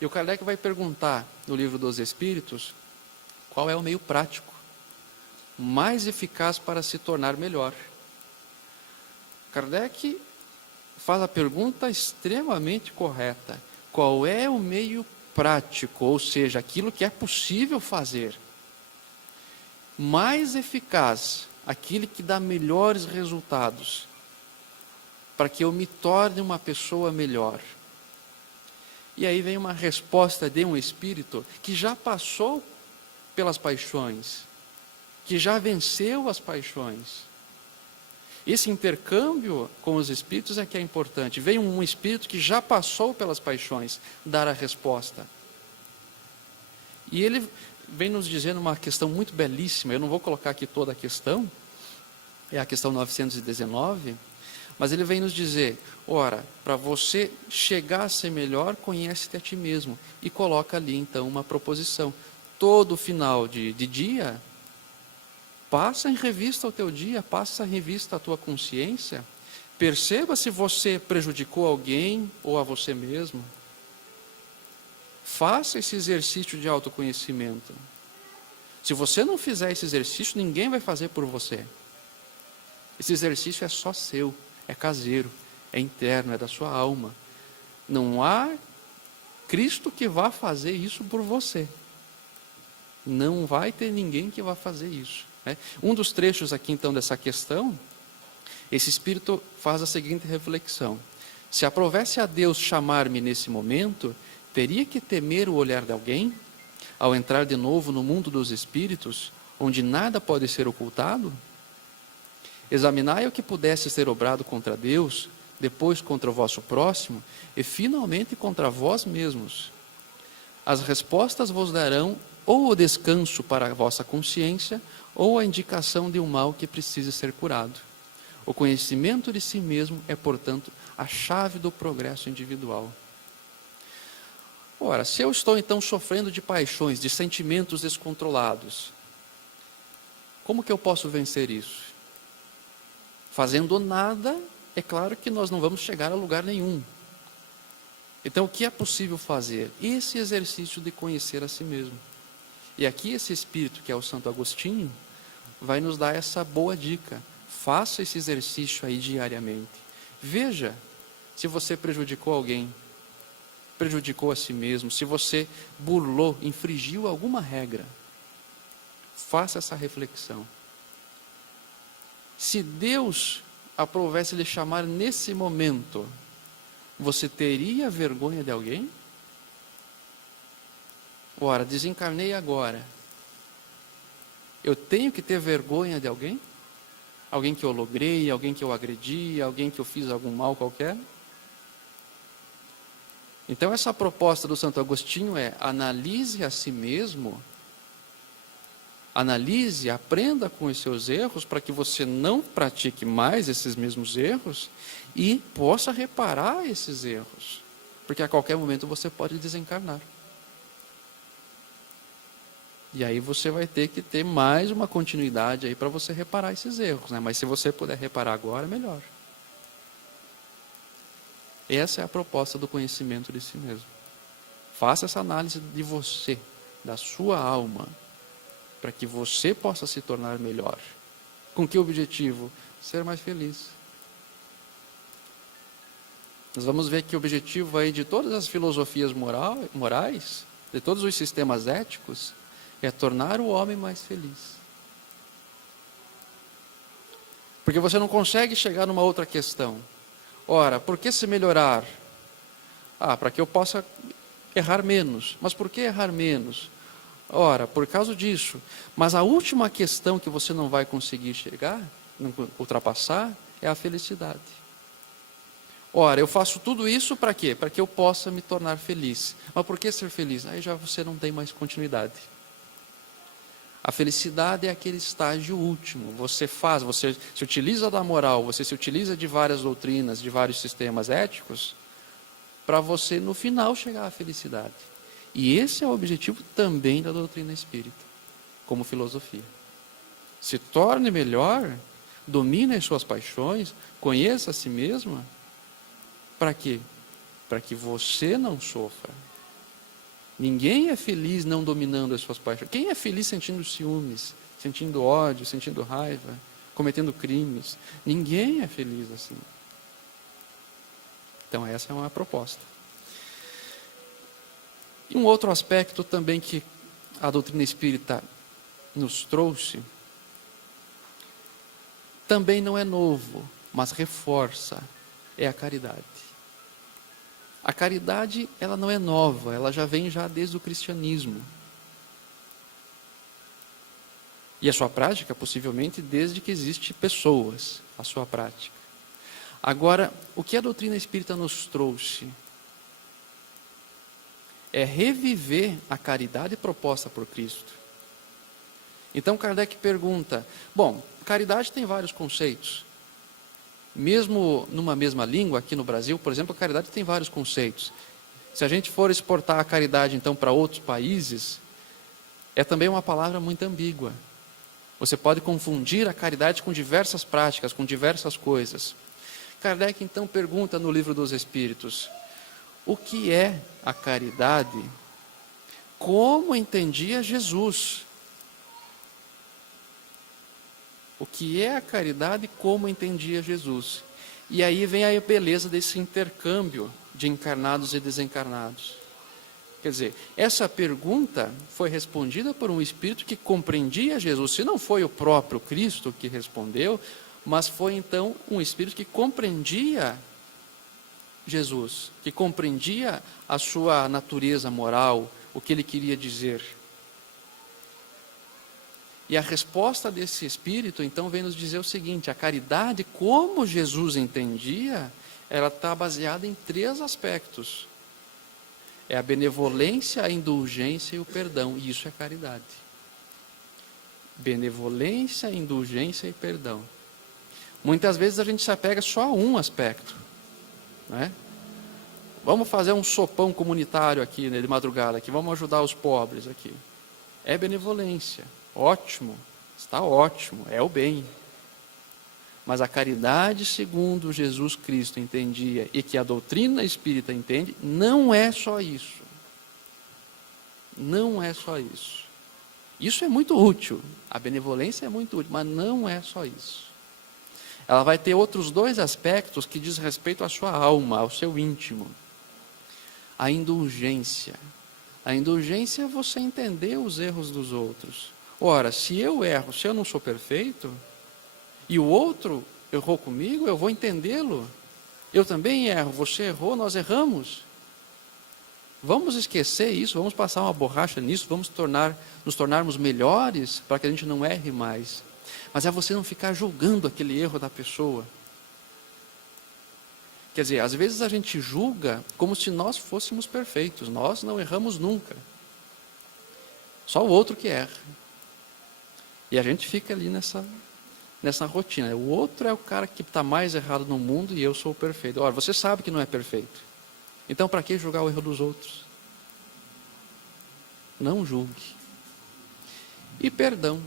E o Kardec vai perguntar no Livro dos Espíritos qual é o meio prático mais eficaz para se tornar melhor. Kardec faz a pergunta extremamente correta: qual é o meio prático, ou seja, aquilo que é possível fazer, mais eficaz, aquele que dá melhores resultados, para que eu me torne uma pessoa melhor? E aí vem uma resposta de um espírito que já passou pelas paixões, que já venceu as paixões. Esse intercâmbio com os espíritos é que é importante. Vem um espírito que já passou pelas paixões dar a resposta. E ele vem nos dizendo uma questão muito belíssima. Eu não vou colocar aqui toda a questão, é a questão 919, mas ele vem nos dizer: ora, para você chegar a ser melhor, conhece-te a ti mesmo. E coloca ali então uma proposição. Todo final de dia, passa em revista o teu dia, passa em revista a tua consciência, perceba se você prejudicou alguém ou a você mesmo. Faça esse exercício de autoconhecimento. Se você não fizer esse exercício, ninguém vai fazer por você. Esse exercício é só seu, é caseiro, é interno, é da sua alma. Não há Cristo que vá fazer isso por você. Não vai ter ninguém que vá fazer isso. Um dos trechos aqui então dessa questão, esse espírito faz a seguinte reflexão: se aprovesse a Deus chamar-me nesse momento, teria que temer o olhar de alguém, ao entrar de novo no mundo dos espíritos, onde nada pode ser ocultado? Examinai o que pudesse ser obrado contra Deus, depois contra o vosso próximo, e finalmente contra vós mesmos. As respostas vos darão ou o descanso para a vossa consciência, ou a indicação de um mal que precise ser curado. O conhecimento de si mesmo é, portanto, a chave do progresso individual. Ora, se eu estou então sofrendo de paixões, de sentimentos descontrolados, como que eu posso vencer isso? Fazendo nada, é claro que nós não vamos chegar a lugar nenhum. Então, o que é possível fazer? Esse exercício de conhecer a si mesmo. E aqui esse espírito, que é o Santo Agostinho, vai nos dar essa boa dica. Faça esse exercício aí diariamente. Veja se você prejudicou alguém, prejudicou a si mesmo, se você burlou, infringiu alguma regra. Faça essa reflexão. Se Deus aprovesse lhe chamar nesse momento, você teria vergonha de alguém? Ora, desencarnei agora. Eu tenho que ter vergonha de alguém? Alguém que eu logrei, alguém que eu agredi, alguém que eu fiz algum mal qualquer? Então essa proposta do Santo Agostinho é: analise a si mesmo, analise, aprenda com os seus erros, para que você não pratique mais esses mesmos erros e possa reparar esses erros, porque a qualquer momento você pode desencarnar. E aí você vai ter que ter mais uma continuidade aí para você reparar esses erros, né? Mas se você puder reparar agora, melhor. Essa é a proposta do conhecimento de si mesmo. Faça essa análise de você, da sua alma, para que você possa se tornar melhor. Com que objetivo? Ser mais feliz. Nós vamos ver que o objetivo aí de todas as filosofias morais, de todos os sistemas éticos, é tornar o homem mais feliz. Porque você não consegue chegar numa outra questão. Ora, por que se melhorar? Para que eu possa errar menos. Mas por que errar menos? Ora, por causa disso. Mas a última questão que você não vai conseguir chegar, ultrapassar, é a felicidade. Ora, eu faço tudo isso para quê? Para que eu possa me tornar feliz. Mas por que ser feliz? Aí já você não tem mais continuidade. A felicidade é aquele estágio último. Você se utiliza da moral, você se utiliza de várias doutrinas, de vários sistemas éticos, para você no final chegar à felicidade. E esse é o objetivo também da doutrina espírita, como filosofia. Se torne melhor, domine as suas paixões, conheça a si mesma. Para quê? Para que você não sofra. Ninguém é feliz não dominando as suas paixões. Quem é feliz sentindo ciúmes, sentindo ódio, sentindo raiva, cometendo crimes? Ninguém é feliz assim. Então essa é uma proposta. E um outro aspecto também que a doutrina espírita nos trouxe, também não é novo, mas reforça, é a caridade. A caridade, ela não é nova, ela já vem desde o cristianismo. E a sua prática, possivelmente, desde que existem pessoas, a sua prática. Agora, o que a doutrina espírita nos trouxe é reviver a caridade proposta por Cristo. Então Kardec pergunta, caridade tem vários conceitos. Mesmo numa mesma língua, aqui no Brasil, por exemplo, a caridade tem vários conceitos. Se a gente for exportar a caridade, então, para outros países, é também uma palavra muito ambígua. Você pode confundir a caridade com diversas práticas, com diversas coisas. Kardec, então, pergunta no Livro dos Espíritos, o que é a caridade? Como entendia Jesus? O que é a caridade, como entendia Jesus? E aí vem a beleza desse intercâmbio de encarnados e desencarnados. Quer dizer, essa pergunta foi respondida por um espírito que compreendia Jesus. Se não foi o próprio Cristo que respondeu, mas foi então um espírito que compreendia Jesus, que compreendia a sua natureza moral, o que ele queria dizer. E a resposta desse espírito, então, vem nos dizer o seguinte: a caridade, como Jesus entendia, ela está baseada em 3 aspectos. É a benevolência, a indulgência e o perdão. E isso é caridade. Benevolência, indulgência e perdão. Muitas vezes a gente se apega só a um aspecto, né? Vamos fazer um sopão comunitário aqui, né, de madrugada, aqui, vamos ajudar os pobres aqui. É benevolência. Ótimo, está ótimo, é o bem. Mas a caridade, segundo Jesus Cristo entendia e que a doutrina espírita entende, não é só isso. Não é só isso. Isso é muito útil, a benevolência é muito útil, mas não é só isso. Ela vai ter outros 2 aspectos que diz respeito à sua alma, ao seu íntimo. A indulgência. A indulgência é você entender os erros dos outros. Ora, se eu erro, se eu não sou perfeito, e o outro errou comigo, eu vou entendê-lo. Eu também erro, você errou, nós erramos. Vamos esquecer isso, vamos passar uma borracha nisso, vamos nos tornarmos melhores para que a gente não erre mais. Mas é você não ficar julgando aquele erro da pessoa. Quer dizer, às vezes a gente julga como se nós fôssemos perfeitos. Nós não erramos nunca. Só o outro que erra. E a gente fica ali nessa rotina. O outro é o cara que está mais errado no mundo e eu sou o perfeito. Ora, você sabe que não é perfeito. Então, para que julgar o erro dos outros? Não julgue. E perdão.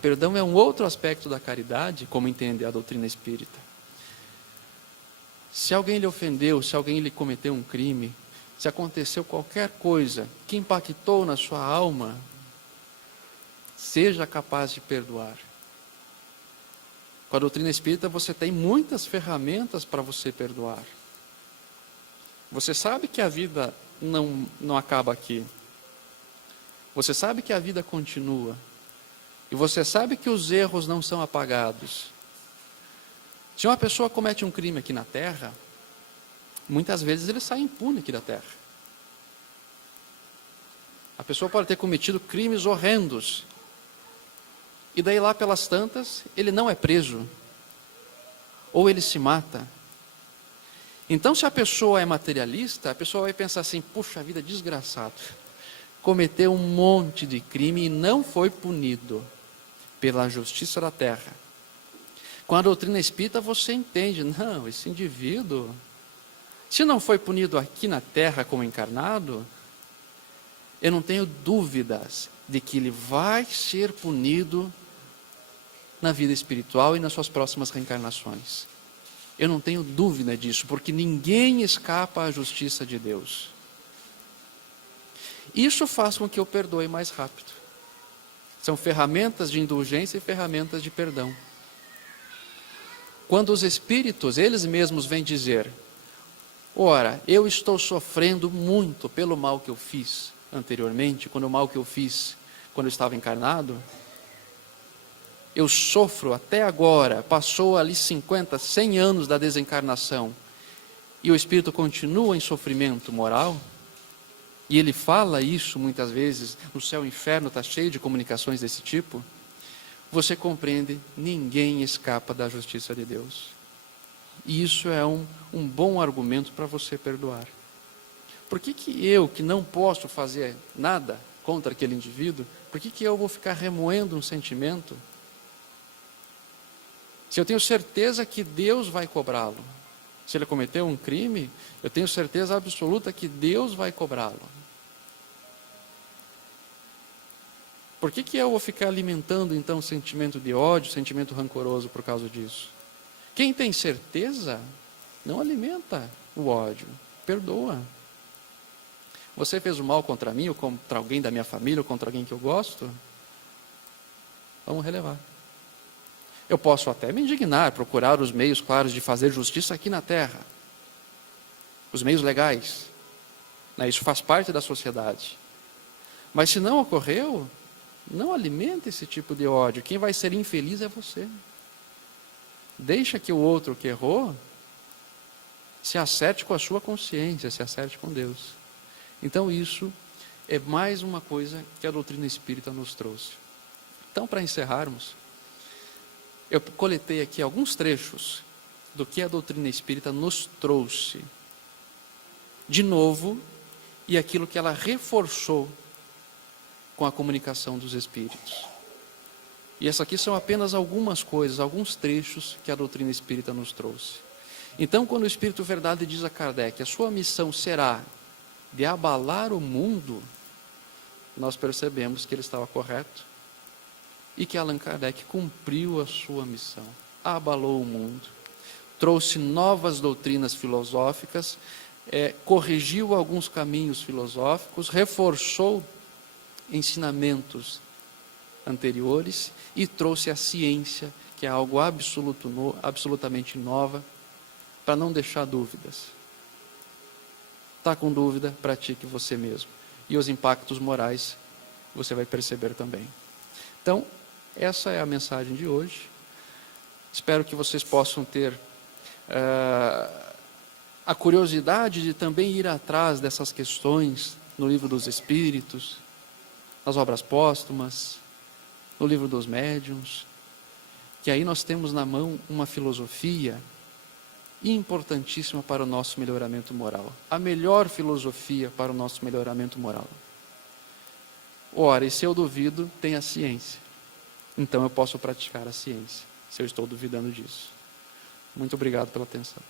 Perdão é um outro aspecto da caridade, como entende a doutrina espírita. Se alguém lhe ofendeu, se alguém lhe cometeu um crime, se aconteceu qualquer coisa que impactou na sua alma, seja capaz de perdoar. Com a doutrina espírita você tem muitas ferramentas para você perdoar. Você sabe que a vida não acaba aqui. Você sabe que a vida continua. E você sabe que os erros não são apagados. Se uma pessoa comete um crime aqui na Terra, muitas vezes ele sai impune aqui da Terra. A pessoa pode ter cometido crimes horrendos. E daí lá pelas tantas, ele não é preso. Ou ele se mata. Então se a pessoa é materialista, a pessoa vai pensar assim, puxa vida, desgraçado. Cometeu um monte de crime e não foi punido pela justiça da terra. Com a doutrina espírita você entende, não, esse indivíduo, se não foi punido aqui na terra como encarnado, eu não tenho dúvidas de que ele vai ser punido na vida espiritual e nas suas próximas reencarnações. Eu não tenho dúvida disso, porque ninguém escapa à justiça de Deus. Isso faz com que eu perdoe mais rápido. São ferramentas de indulgência e ferramentas de perdão. Quando os espíritos, eles mesmos vêm dizer, ora, eu estou sofrendo muito pelo mal que eu fiz anteriormente, quando o mal que eu fiz quando eu estava encarnado, eu sofro até agora, passou ali 50, 100 anos da desencarnação, e o espírito continua em sofrimento moral, e ele fala isso muitas vezes, o céu e o inferno está cheio de comunicações desse tipo, você compreende, ninguém escapa da justiça de Deus. E isso é um bom argumento para você perdoar. Por que eu, que não posso fazer nada contra aquele indivíduo, por que eu vou ficar remoendo um sentimento? Se eu tenho certeza que Deus vai cobrá-lo. Se ele cometeu um crime, eu tenho certeza absoluta que Deus vai cobrá-lo. Por que eu vou ficar alimentando então sentimento de ódio, sentimento rancoroso por causa disso? Quem tem certeza, não alimenta o ódio, perdoa. Você fez o mal contra mim, ou contra alguém da minha família, ou contra alguém que eu gosto? Vamos relevar. Eu posso até me indignar, procurar os meios claros de fazer justiça aqui na terra. Os meios legais. Isso faz parte da sociedade. Mas se não ocorreu, não alimente esse tipo de ódio. Quem vai ser infeliz é você. Deixa que o outro que errou se acerte com a sua consciência, se acerte com Deus. Então isso é mais uma coisa que a doutrina espírita nos trouxe. Então, para encerrarmos, eu coletei aqui alguns trechos do que a doutrina espírita nos trouxe de novo e aquilo que ela reforçou com a comunicação dos espíritos. E essas aqui são apenas algumas coisas, alguns trechos que a doutrina espírita nos trouxe. Então, quando o Espírito Verdade diz a Kardec, a sua missão será de abalar o mundo, nós percebemos que ele estava correto e que Allan Kardec cumpriu a sua missão, abalou o mundo, trouxe novas doutrinas filosóficas, corrigiu alguns caminhos filosóficos, reforçou ensinamentos anteriores e trouxe a ciência, que é algo absolutamente nova, para não deixar dúvidas. Está com dúvida? Pratique você mesmo. E os impactos morais você vai perceber também. Então, essa é a mensagem de hoje. Espero que vocês possam ter a curiosidade de também ir atrás dessas questões no Livro dos Espíritos, nas obras póstumas, no Livro dos Médiuns, que aí nós temos na mão uma filosofia importantíssima para o nosso melhoramento moral. A melhor filosofia para o nosso melhoramento moral. Ora, e se eu duvido, tem a ciência. Então eu posso praticar a ciência, se eu estou duvidando disso. Muito obrigado pela atenção.